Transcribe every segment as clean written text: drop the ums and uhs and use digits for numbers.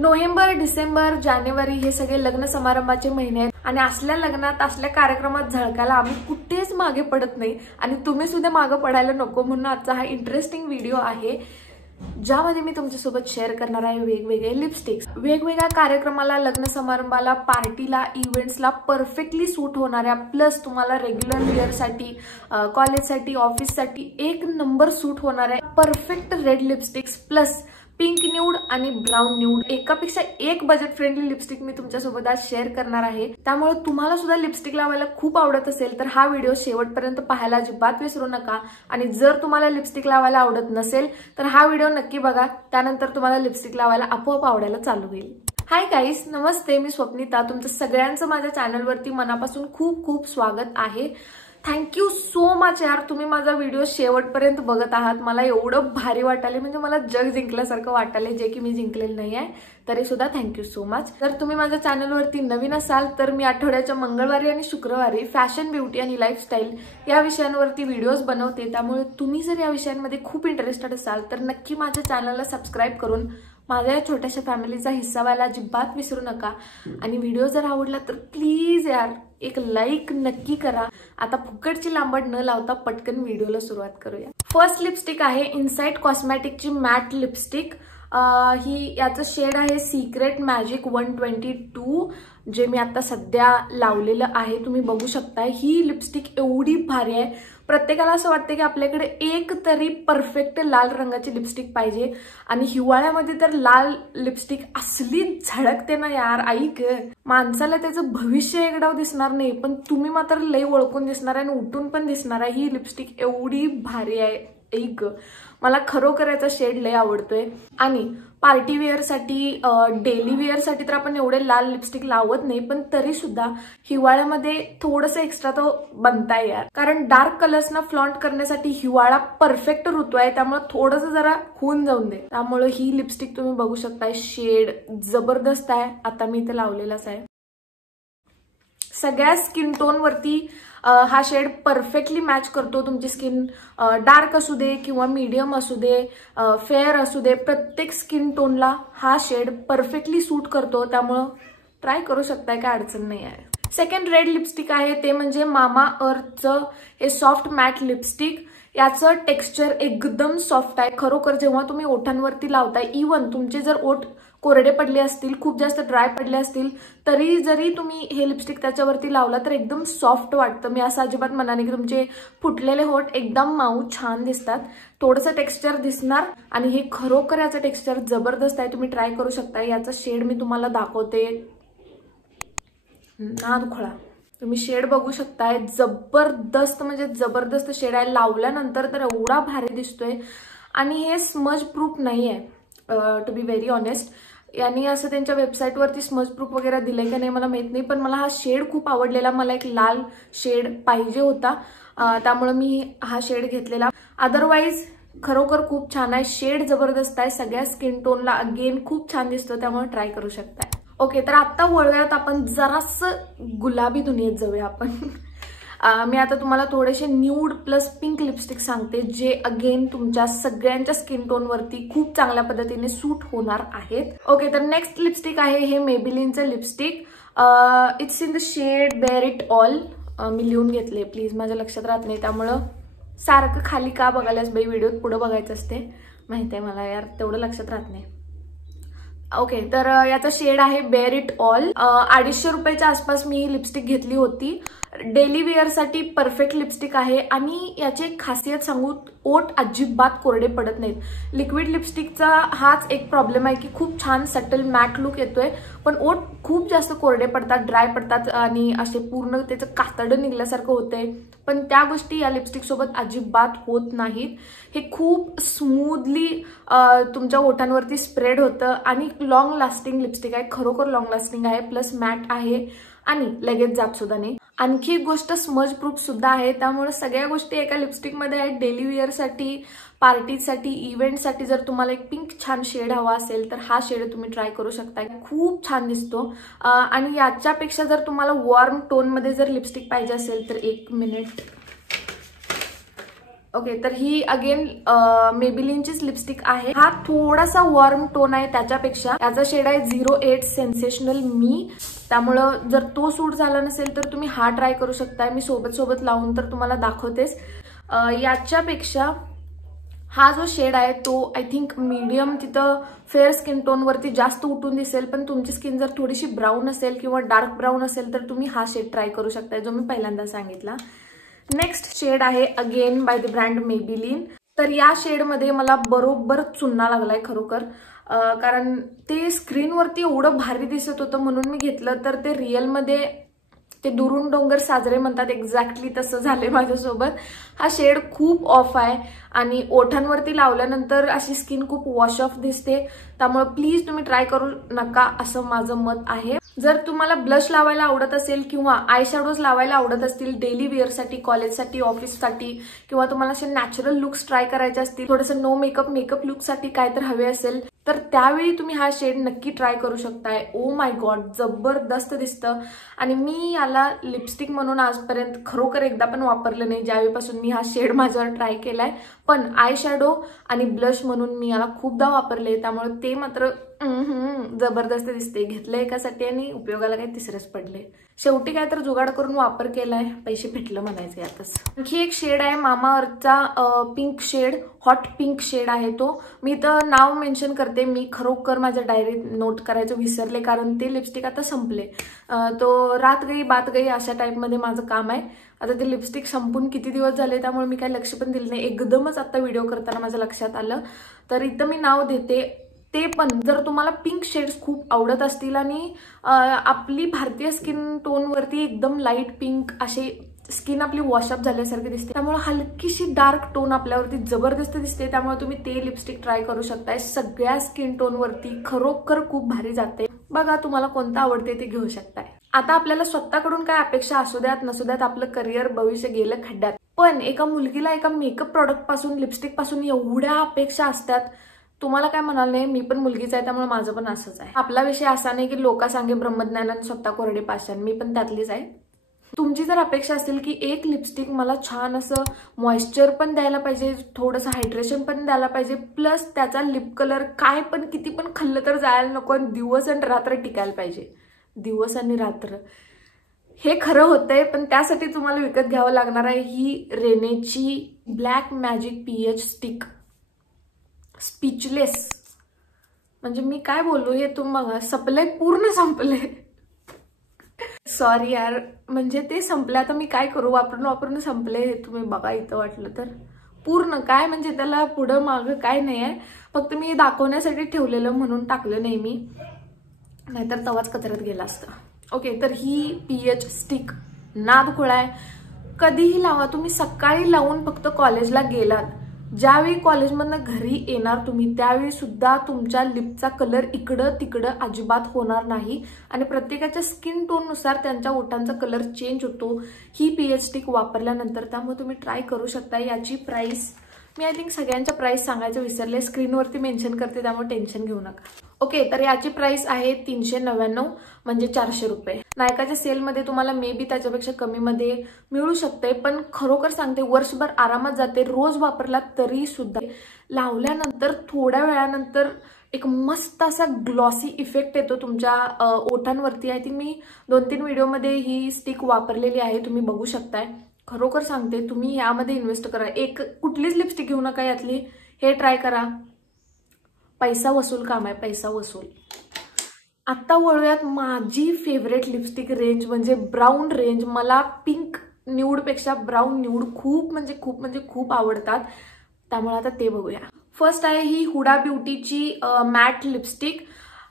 November, December, जानेवारी हे सगळे लग्न समारंभाचे महिने आहेत आणि असल्या लग्नात असल्या कार्यक्रमात झळकायला आम्ही कुठेच मागे पडत नाही आणि तुम्ही सुद्धा मागे पडायला नको म्हणून आजचा हा इंटरेस्टिंग व्हिडिओ आहे ज्यामध्ये मी तुमच्यासोबत शेअर करणार आहे वेगवेगळे लिपस्टिक्स, वेगवेगळ्या कार्यक्रमाला, लग्न समारंभाला, पार्टीला, इव्हेंट्सला परफेक्टली सूट होणाऱ्या, प्लस तुम्हाला रेग्युलर वेअरसाठी, कॉलेजसाठी, ऑफिससाठी एक नंबर सूट होणाऱ्या perfect red lipsticks plus pink nude आणि ब्राउन न्यूड एकापेक्षा एक बजेट फ्रेंडली लिपस्टिक मी तुमच्यासोबत आज शेअर करणार आहे। त्यामुळे तुम्हाला सुद्धा लिपस्टिक लावायला खूप आवडत असेल तर हा व्हिडिओ शेवटपर्यंत पाहायला अजिबात विसरू नका आणि जर तुम्हाला लिपस्टिक लावायला आवडत नसेल तर हा व्हिडिओ नक्की बघा, त्यानंतर तुम्हाला लिपस्टिक लावायला आपोआप आवडायला चालू होईल। हाय गाईज, नमस्ते, मी स्वप्निता, तुमचं सगळ्यांचं माझ्या चॅनलवरती मनापासून खूप खूप स्वागत आहे। थँक्यू सो मच यार, तुम्ही माझा व्हिडिओ शेवटपर्यंत बघत आहात। मला एवढं भारी वाटाले, म्हणजे मला जग जिंकल्यासारखं वाटाले, जे की मी जिंकलेलं नाही आहे, तरी सुद्धा थँक्यू सो मच। जर तुम्ही माझ्या चॅनलवरती नवीन असाल तर मी आठवड्याच्या मंगळवारी आणि शुक्रवारी फॅशन, ब्युटी आणि लाईफस्टाईल या विषयांवरती व्हिडिओज बनवते। त्यामुळे तुम्ही जर या विषयांमध्ये खूप इंटरेस्टेड असाल तर नक्की माझ्या चॅनलला सबस्क्राईब करून माझ्या या छोट्याशा फॅमिलीचा हिस्सा व्हायला अजिबात विसरू नका आणि व्हिडिओ जर आवडला तर प्लीज यार एक लाईक नक्की करा। आता फुकटची लांबड न लावता पटकन व्हिडिओला सुरुवात करूया। फर्स्ट लिपस्टिक आहे इनसाइट कॉस्मेटिकची मॅट लिपस्टिक। ही याचं शेड आहे सिक्रेट मॅजिक 122, जे मी आता सध्या लावलेलं आहे, तुम्ही बघू शकता। ही लिपस्टिक एवढी भारी आहे, प्रत्येकाला असं वाटतं की आपल्याकडे एक तरी परफेक्ट लाल रंगाची लिपस्टिक पाहिजे आणि हिवाळ्यामध्ये तर लाल लिपस्टिक असली झळकते ना यार, ऐक, माणसाला त्याचं भविष्य एकडाव दिसणार नाही पण तुम्ही मात्र लई ओळखून दिसणार आणि उठून पण दिसणार आहे। ही लिपस्टिक एवढी भारी आहे, ऐक, मला खरोखर याचा शेड लय आवडतोय आणि पार्टी वेअर साठी, डेली वेअर साठी तर आपण एवढे लाल लिपस्टिक लावत नाही, पण तरी सुद्धा हिवाळ्यामध्ये थोडंसं एक्स्ट्रा तो बनताय यार, कारण डार्क कलर्सना फ्लॉन्ट करण्यासाठी हिवाळा परफेक्ट ऋतू आहे, त्यामुळे थोडंसं जरा होऊन जाऊन दे। त्यामुळे ही लिपस्टिक तुम्ही बघू शकताय, शेड जबरदस्त आहे। आता मी इथे लावलेलाच आहे। सगळ्या स्किन टोन वरती हा शेड परफेक्टली मॅच करतो। तुमची स्किन डार्क असू दे किंवा मीडियम असू दे, फेअर असू दे, प्रत्येक स्किन टोनला हा शेड परफेक्टली सूट करतो, त्यामुळे ट्राय करू शकताय, काय अडचण नाही आहे। सेकंड रेड लिपस्टिक आहे ते म्हणजे मामा अर्थचं हे सॉफ्ट मॅट लिपस्टिक। याचं टेक्स्चर एकदम सॉफ्ट आहे, खरोखर जेव्हा तुम्ही ओठांवरती लावताय, इवन तुमचे जर ओठ कोरडे पडले असतील, खूप जास्त ड्राय पडले असतील, तरी जरी तुम्ही हे लिपस्टिक त्याच्यावरती लावला तर एकदम सॉफ्ट वाटतं। मी असं अजिबात म्हणणार नाही की तुमचे फुटलेले होठ एकदम माऊ छान दिसतात, थोडंसं टेक्स्चर दिसणार आणि हे खरोखर याचं टेक्स्चर जबरदस्त आहे, तुम्ही ट्राय करू शकता। याचा शेड मी तुम्हाला दाखवते, नादखोळा, तुम्ही शेड बघू शकताय, जबरदस्त म्हणजे जबरदस्त शेड आहे। लावल्यानंतर तर एवढा भारी दिसतोय आणि हे स्मज प्रूफ नाही आहे, टू बी व्हेरी ऑनेस्ट। यांनी असं त्यांच्या वेबसाईटवरती स्मज प्रूफ वगैरे दिलंय का नाही मला माहित नाही, पण मला हा शेड खूप आवडलेला, मला एक लाल शेड पाहिजे होता, त्यामुळे मी हा शेड घेतलेला। अदरवाईज खरोखर खूप छान आहे, शेड जबरदस्त आहे, सगळ्या स्किन टोनला अगेन खूप छान दिसतो, त्यामुळे ट्राय करू शकताय। ओके, तर आता वळूयात आपण जरासं गुलाबी दुनियेत जाऊया आपण। मी आता तुम्हाला थोडेसे न्यूड प्लस पिंक लिपस्टिक सांगते, जे अगेन तुमच्या सगळ्यांच्या स्किन टोन वरती खूप चांगल्या पद्धतीने सूट होणार आहेत। ओके, तर नेक्स्ट लिपस्टिक आहे हे मेबेलिनचं लिपस्टिक। It's in the shade bare it all. मी लिहून घेतले, प्लीज माझ्या लक्षात राहत नाही, त्यामुळं सारखं खाली का बघायलास बाई, व्हिडिओत पुढे बघायचं असते, माहिती आहे मला यार, तेवढं लक्षात राहत नाही। ओके, तर याचा शेड आहे बेअर इट ऑल। 250 रुपयाच्या आसपास मी ही लिपस्टिक घेतली होती। डेली वेअर साठी परफेक्ट लिपस्टिक आहे आणि याची एक खासियत सांगू, ओठ अजिबात कोरडे पडत नाहीत। लिक्विड लिपस्टिकचा हाच एक प्रॉब्लेम आहे की खूप छान सटल मॅट लुक येतोय, पण ओठ खूप जास्त कोरडे पडतात, ड्राय पडतात आणि असे पूर्ण त्याचं कातडं निघल्यासारखं होतंय, पण त्या गोष्टी या लिपस्टिक सोबत अजिबात होत नाहीत। हे खूप स्मूथली तुमच्या ओठांवरती स्प्रेड होतं आणि लॉंग लास्टिंग लिपस्टिक आहे, खरोखर लॉंग लास्टिंग आहे, प्लस मॅट आहे आणि लगेच जात सुद्धा नाही। आणखी एक गोष्ट स्मज प्रूफ सुद्धा आहे, त्यामुळे सगळ्या गोष्टी एका लिपस्टिक मध्ये आहेत। डेली वेअर साठी, पार्टीसाठी, इव्हेंटसाठी जर तुम्हाला एक पिंक छान शेड हवा असेल तर हा शेड तुम्ही ट्राय करू शकता, खूप छान दिसतो। आणि याच्यापेक्षा जर तुम्हाला वॉर्म टोन मध्ये जर लिपस्टिक पाहिजे असेल तर एक मिनिट, ओके, तर ही अगेन मेबिलिनचीच लिपस्टिक आहे. हा थोडासा वॉर्म टोन आहे त्याच्यापेक्षा. याचा शेड आहे 08 सेन्सेशनल मी. त्यामुळं जर तो सूट झाला नसेल तर तुम्ही हा ट्राय करू शकताय. मी सोबत सोबत लावून तर तुम्हाला दाखवतेच. याच्यापेक्षा हा जो शेड आहे तो आय थिंक मीडियम, तिथं फेअर स्किन टोन वरती जास्त उठून दिसेल, पण तुमची स्किन जर थोडीशी ब्राऊन असेल किंवा डार्क ब्राऊन असेल तर तुम्ही हा शेड ट्राय करू शकताय, जो मी पहिल्यांदा सांगितला. नेक्स्ट शेड आहे again by the brand Maybelline. तर या शेडमध्ये मला बरोबर चुन्ना लागलाय खरोखर, कारण ते स्क्रीनवरती एवढं भारी दिसत होतं म्हणून मी घेतलं. तर ते रिअलमध्ये ते दुरून डोंगर साजरे म्हणतात, एक्झॅक्टली तसं झालंय माझ्यासोबत. हा शेड खूप ऑफ आहे आणि ओठांवरती लावल्यानंतर अशी स्किन खूप वॉश ऑफ दिसते. त्यामुळे प्लीज तुम्ही ट्राय करू नका असं माझं मत आहे. जर तुम्हाला ब्लश लावायला आवडत असेल किंवा आय शॅडोज लावायला आवडत असतील डेली वेअरसाठी, कॉलेजसाठी, ऑफिससाठी, किंवा तुम्हाला असे नॅचरल लुक्स ट्राय करायचे असतील, थोडंसं नो मेकअप लुकसाठी काय तर हवे असेल, तर त्यावेळी तुम्ही हा शेड नक्की ट्राय करू शकताय. ओ माय गॉड, जबरदस्त दिसतं. आणि मी याला लिपस्टिक म्हणून आजपर्यंत खरोखर एकदा पण वापरलं नाही ज्यावेळीपासून मी हा शेड माझ्यावर ट्राय केलाय. पण आय शॅडो आणि ब्लश म्हणून मी याला खूपदा वापरले, त्यामुळे ते मात्र जबरदस्त दिसते. घेतलं एकासाठी आणि उपयोगाला काही तिसरेच पडले. शेवटी काय तर जुगाड करून वापर केलाय, पैसे भेटलं म्हणायचं यातच. आणखी एक शेड आहे मामा अर्थचा pink shade, hot pink shade आहे तो. मी तर नाव मेन्शन करते, मी खरोखर माझ्या डायरीत नोट करायचं विसरले, कारण ते लिपस्टिक आता संपले. तो रात गई बात गई अशा टाईपमध्ये माझं काम आहे. आता ते लिपस्टिक संपून किती दिवस झाले, त्यामुळे मी काही लक्ष पण दिलं नाही. एकदमच आता व्हिडिओ करताना माझ्या लक्षात आलं, तर इथं मी नाव देते. ते पण जर तुम्हाला पिंक शेड्स खूप आवडत असतील आणि आपली भारतीय स्किन टोनवरती एकदम लाईट पिंक असे स्किन आपली वॉशअप झाल्यासारखी दिसते, त्यामुळे हलकीशी डार्क टोन आपल्यावरती जबरदस्त दिसते. त्यामुळे तुम्ही ते लिपस्टिक ट्राय करू शकताय. सगळ्या स्किन टोनवरती खरोखर खूप भारी जाते. बघा तुम्हाला कोणतं आवडते ते घेऊ शकताय. आता आपल्याला स्वतःकडून काय अपेक्षा असू द्यात नसू द्यात, आपलं करिअर भविष्य गेलं खड्ड्यात, पण एका मुलगीला एका मेकअप प्रॉडक्ट पासून, लिपस्टिक पासून एवढ्या अपेक्षा असतात. तुम्हाला काय म्हणाल नाही, मी पण मुलगीच आहे त्यामुळे माझं पण असंच आहे. आपला विषय असा नाही की लोका सांगे ब्रह्मज्ञान स्वतः कोरडे पाषाण, मी पण त्यातलीच आहे. तुमची जर अपेक्षा असेल की एक लिपस्टिक मला छान असं मॉइश्चर पण द्यायला पाहिजे, थोडंसं हायड्रेशन पण द्यायला पाहिजे, प्लस त्याचा लिप कलर काय पण किती पण खाल्लं तर जायला नको, दिवस आणि रात्र टिकायला पाहिजे. दिवस आणि रात्र हे खरं होतंय, पण त्यासाठी तुम्हाला विकत घ्यावं लागणार आहे ही रेनेची black magic pH stick. Speechless म्हणजे मी काय बोलू, हे तुम्हाला संपलंय, पूर्ण संपलंय. सॉरी यार, म्हणजे ते संपलं. आता मी काय करू, वापरून वापरून संपले. हे तुम्ही बघा इथं वाटलं तर पूर्ण काय, म्हणजे त्याला पुढं मागं काय नाही आहे, फक्त मी दाखवण्यासाठी ठेवलेलं म्हणून टाकलं नाही मी, नाहीतर तवाच कचऱ्यात गेला असता. ओके, तर ही पीएच स्टिक नाद खुळा आहे. कधीही लावा तुम्ही. सकाळी लावून फक्त कॉलेजला गेलात, ज्यावेळी कॉलेजमधनं घरी येणार तुम्ही त्यावेळी सुद्धा तुमच्या लिपचा कलर इकडं तिकडं अजिबात होणार नाही. आणि प्रत्येकाच्या स्किन टोननुसार त्यांच्या ओठांचा कलर चेंज होतो ही पीएच स्टिक वापरल्यानंतर. त्यामुळे तुम्ही ट्राय करू शकता. याची प्राइस मी आय थिंक सगळ्यांच्या प्राइस सांगायचं विसरले, स्क्रीनवरती मेन्शन करते त्यामुळे टेन्शन घेऊ नका. ओके, तर याची प्राइस आहे 399 म्हणजे 400 रुपये. नायकाच्या सेलमध्ये तुम्हाला मे बी त्याच्यापेक्षा कमीमध्ये मिळू शकते, पण खरोखर सांगते वर्षभर आरामात जाते. रोज वापरला तरी सुद्धा लावल्यानंतर थोड्या वेळानंतर एक मस्त असा ग्लॉसी इफेक्ट येतो तुमच्या ओठांवरती. आय थिंक मी 2-3 व्हिडिओमध्ये ही स्टिक वापरलेली आहे, तुम्ही बघू शकताय. खरोखर सांगते तुम्ही यामध्ये इन्व्हेस्ट करा. एक कुठलीच लिपस्टिक घेऊ नका यातली, हे ट्राय करा. पैसा वसूल काम आहे, पैसा वसूल. आता वळूयात माझी फेवरेट लिपस्टिक रेंज म्हणजे ब्राऊन रेंज. मला पिंक न्यूड पेक्षा ब्राऊन न्यूड खूप म्हणजे खूप आवडतात, त्यामुळे आता ते बघूया. फर्स्ट आहे ही हुडा ब्युटीची मॅट लिपस्टिक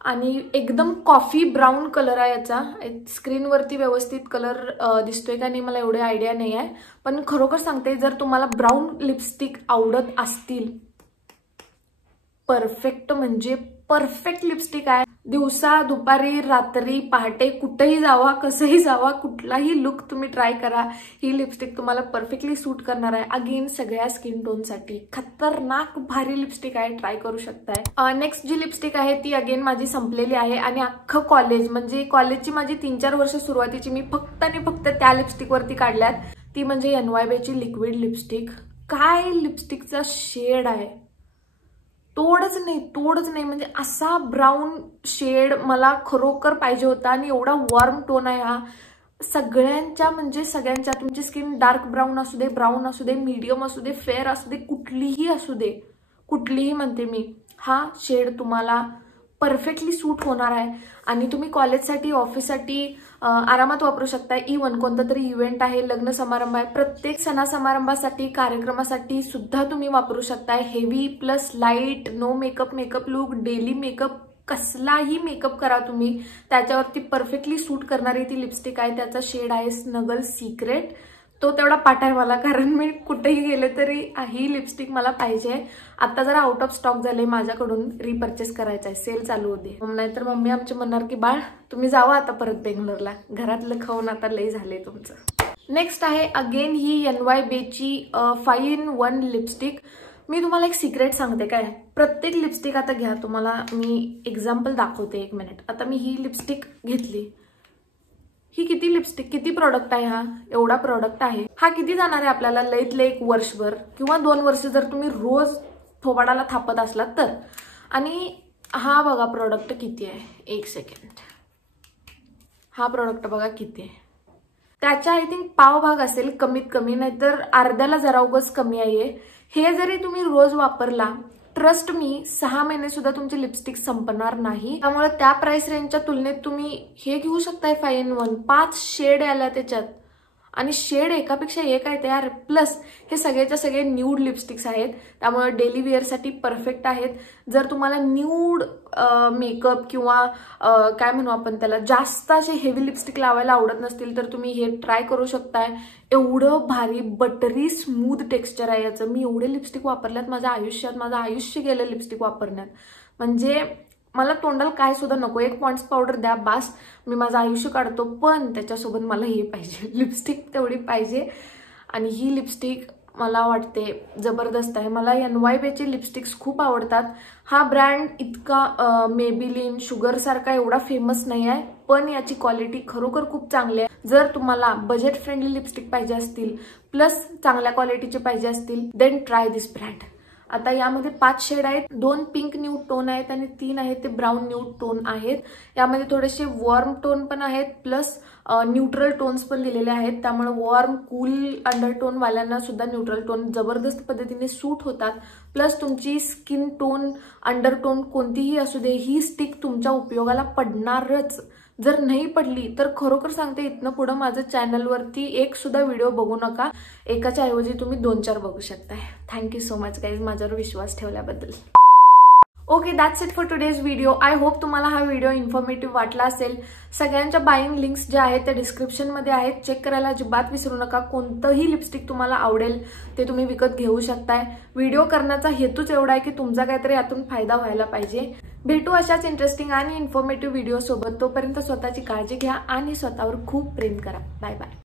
आणि एकदम कॉफी ब्राऊन कलर आहे याचा. स्क्रीनवरती व्यवस्थित कलर दिसतोय का नाही मला एवढे आयडिया नाही आहे, पण खरोखर सांगते जर तुम्हाला ब्राऊन लिपस्टिक आवडत असतील, परफेक्ट म्हणजे परफेक्ट लिपस्टिक आहे. दिवसा, दुपारी, रात्री, पहाटे कुठेही जावा, कसंही जावा, कुठलाही लुक तुम्ही ट्राय करा, ही लिपस्टिक तुम्हाला परफेक्टली सूट करणार आहे. अगेन सगळ्या स्किन टोनसाठी खतरनाक भारी लिपस्टिक आहे, ट्राय करू शकताय. नेक्स्ट जी लिपस्टिक आहे ती अगेन माझी संपलेली आहे आणि अख्खं कॉलेज म्हणजे कॉलेजची माझी 3-4 वर्ष सुरुवातीची मी फक्त आणि फक्त त्या लिपस्टिक वरती काढल्यात. ती म्हणजे NYBची लिक्विड लिपस्टिक. काय लिपस्टिकचा शेड आहे, तोडच नाही म्हणजे असा ब्राऊन शेड मला खरोखर पाहिजे होता. आणि एवढा वॉर्म टोन आहे हा सगळ्यांच्या, म्हणजे सगळ्यांच्या. तुमची स्किन डार्क ब्राऊन असू दे, ब्राऊन असू दे, मीडियम असू दे, फेअर असू दे, कुठलीही असू दे, कुठलीही म्हणते मी, हा शेड तुम्हाला परफेक्टली सूट होणार आहे. आणि तुम्ही कॉलेजसाठी, ऑफिससाठी आरामात वापरू शकता. इव्हन कोणता तरी इव्हेंट आहे, लग्न समारंभ आहे, प्रत्येक सणासमारंभासाठी, कार्यक्रमासाठी सुद्धा तुम्ही वापरू शकताय. Heavy plus light, no makeup look, daily makeup, कसलाही मेकअप करा तुम्ही, त्याच्यावरती परफेक्टली सूट करणारी ती लिपस्टिक आहे. त्याचा शेड आहे स्नगल सिक्रेट. तो तेवढा पाठ आहे मला, कारण मी कुठेही गेले तरी ही लिपस्टिक मला पाहिजे. आता जरा आउट ऑफ स्टॉक झाले, माझ्याकडून रिपर्चेस करायचा आहे, सेल चालू होते. नाहीतर मम्मी आमची म्हणणार की बाळ तुम्ही जावा आता परत बेंगलोरला, घरातलं खाऊन आता लई झाले तुमचं. नेक्स्ट आहे अगेन ही NYBची 5-in-1 लिपस्टिक. मी तुम्हाला एक सिक्रेट सांगते काय, प्रत्येक लिपस्टिक आता घ्या, तुम्हाला मी एक्झाम्पल दाखवते, 1 मिनिट. आता मी ही लिपस्टिक घेतली, ही किती लिपस्टिक, किती प्रोडक्ट आहे, हा एवढा प्रोडक्ट आहे. हा किती जाणार आहे आपल्याला, लईत लई 1 वर्षभर किंवा 2 वर्ष जर तुम्ही रोज थोबाडाला थापत असलात तर. आणि हा बघा प्रोडक्ट किती आहे, 1 सेकंड, हा प्रोडक्ट बघा किती आहे. त्याच्या आय थिंक पाव भाग असेल कमीत कमी, नाहीतर अर्ध्याला जरा उगाच कमी आहे. हे जरी तुम्ही रोज वापरला, ट्रस्ट मी 6 महिने सुद्धा तुमची लिपस्टिक संपणार नाही. त्यामुळे त्या प्राइस रेंजच्या तुलनेत तुम्ही हे घेऊ शकताय 5-in-1. 5 शेड आल्या त्याच्यात, आणि शेड एकापेक्षा एक आहे यार. प्लस हे सगळेच्या सगळे न्यूड लिपस्टिक्स आहेत, त्यामुळे डेली वेअरसाठी परफेक्ट आहेत. जर तुम्हाला न्यूड मेकअप किंवा काय म्हणू आपण त्याला, जास्त असे हेवी लिपस्टिक लावायला आवडत नसतील तर तुम्ही हे ट्राय करू शकताय. एवढं भारी बटरी स्मूथ टेक्स्चर आहे याचं. मी एवढे लिपस्टिक वापरल्यात माझ्या आयुष्यात, माझं आयुष्य गेलं लिपस्टिक वापरण्यात. म्हणजे मला तोंडाला काय सुद्धा नको, 1 पॉन्ड्स पावडर द्या बास, मी माझं आयुष्य काढतो. पण त्याच्यासोबत मला हे पाहिजे, लिपस्टिक तेवढी पाहिजे. आणि ही लिपस्टिक मला वाटते जबरदस्त आहे. मला NYBचे लिपस्टिक्स खूप आवडतात. हा ब्रँड इतका मेबिलिन, शुगर सारखा एवढा फेमस नाही आहे, पण याची क्वालिटी खरोखर खूप चांगली आहे. जर तुम्हाला बजेट फ्रेंडली लिपस्टिक पाहिजे असतील, प्लस चांगल्या क्वालिटीचे पाहिजे असतील, देन ट्राय दिस ब्रँड. आता यामध्ये 5 शेड आहेत, 2 पिंक न्यूड टोन आहेत आणि 3 आहेत ते ब्राऊन न्यूड टोन आहेत. यामध्ये थोडेसे वॉर्म टोन पण आहेत, प्लस न्यूट्रल टोन्स पण दिलेले आहेत. त्यामुळे वॉर्म कूल अंडरटोन वाल्यांना सुद्धा न्यूट्रल टोन जबरदस्त पद्धतीने सूट होतात. प्लस तुमची स्किन टोन, अंडरटोन कोणतीही असू दे, ही स्टिक तुमच्या उपयोगाला पडणारच. जर नाही पडली तर खरोखर सांगते, इथनं पुढे माझ्या चॅनलवरती एक सुद्धा व्हिडिओ बघू नका, एकाच्या ऐवजी तुम्ही 2-4 बघू शकताय. थँक्यू सो मच गाईज माझ्यावर विश्वास ठेवल्याबद्दल. Okay, that's it for today's video. I hope तुम्हाला हा व्हिडिओ इन्फॉर्मेटिव्ह वाटला असेल. सगळ्यांच्या बाईंग लिंक्स ज्या आहेत त्या डिस्क्रिप्शनमध्ये आहेत, चेक करायला अजिबात विसरू नका. कोणतंही लिपस्टिक तुम्हाला आवडेल ते तुम्ही विकत घेऊ शकताय. व्हिडिओ करण्याचा हेतूच एवढा आहे की तुमचा काहीतरी यातून फायदा व्हायला पाहिजे. भेटू अशाच इंटरेस्टिंग आणि इन्फॉर्मेटिव्ह व्हिडिओ सोबत. तोपर्यंत स्वतःची काळजी घ्या आणि स्वतःवर खूप प्रेम करा. Bye bye.